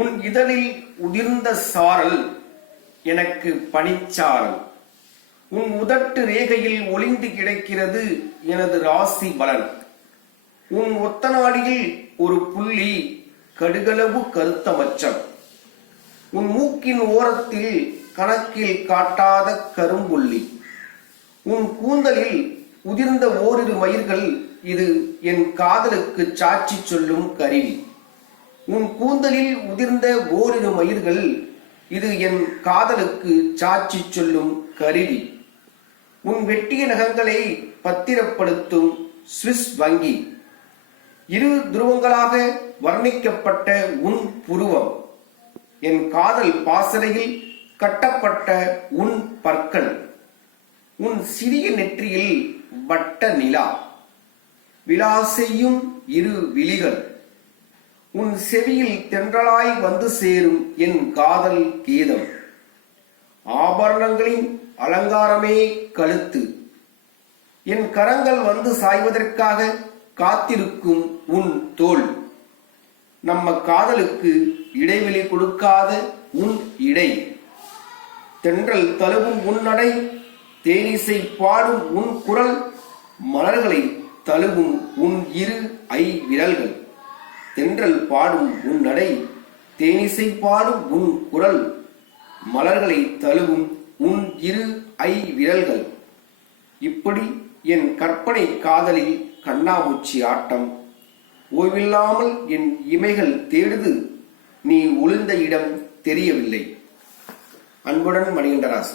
உன் இதழில் உதிர்ந்த சாரல் எனக்கு பனிச்சாரல். உன் உதட்டு ரேகையில் ஒளிந்து கிடக்கிறது எனது ராசி பலன். உன் ஒத்த நாடியில் ஒரு புள்ளி கடுகளவு கருத்த மச்சம். உன் மூக்கின் ஓரத்தில் கணக்கில் காட்டாத கரும்புள்ளி. உன் கூந்தலில் உதிர்ந்த ஓரிரு மயிர்கள் இது என் காதலுக்கு சாட்சி சொல்லும் கருவி. உன் கூந்தலில் உதிர்ந்த ஓரிரு மயிர்கள் இது என் காதலுக்கு சாட்சி சொல்லும் கருவி. உன் வெட்டிய நகங்களை பத்திரப்படுத்தும் சுவிஸ் வங்கி. இரு துருவங்களாக வர்ணிக்கப்பட்ட உன் புருவம் என் காதல் பாசறையில் கட்டப்பட்ட உன் பற்கள். உன் சிறிய நெற்றியில் வட்ட நிலா விழா செய்யும் இரு விழிகள். உன் செவியில் தென்றலாய் வந்து சேரும் என் காதல் கீதம். ஆபரணங்களின் அலங்காரமே கழுத்து. என் கரங்கள் வந்து சாய்வதற்காக காத்திருக்கும் உன் தோள். நம்ம காதலுக்கு இடைவெளி கொடுக்காத உன் இடை. தென்றல் தழுவும் உன் நடை, தேனிசை பாடும் உன் குரல், மலர்களை தழுவும் உன் இரு விரல்கள். தென்றல் பாடும் உன் நடை, தேனிசை பாடும் உன் குரல், மலர்களை தழுவும் உன் இரு விரல்கள். இப்படி என் கற்பனை காதலில் கண்ணாமூச்சி ஆட்டம். ஓய்வில்லாமல் என் இமைகள் தேடுது, நீ ஒளிர்ந்த இடம் தெரியவில்லை. அன்புடன் மணிகண்டராசு.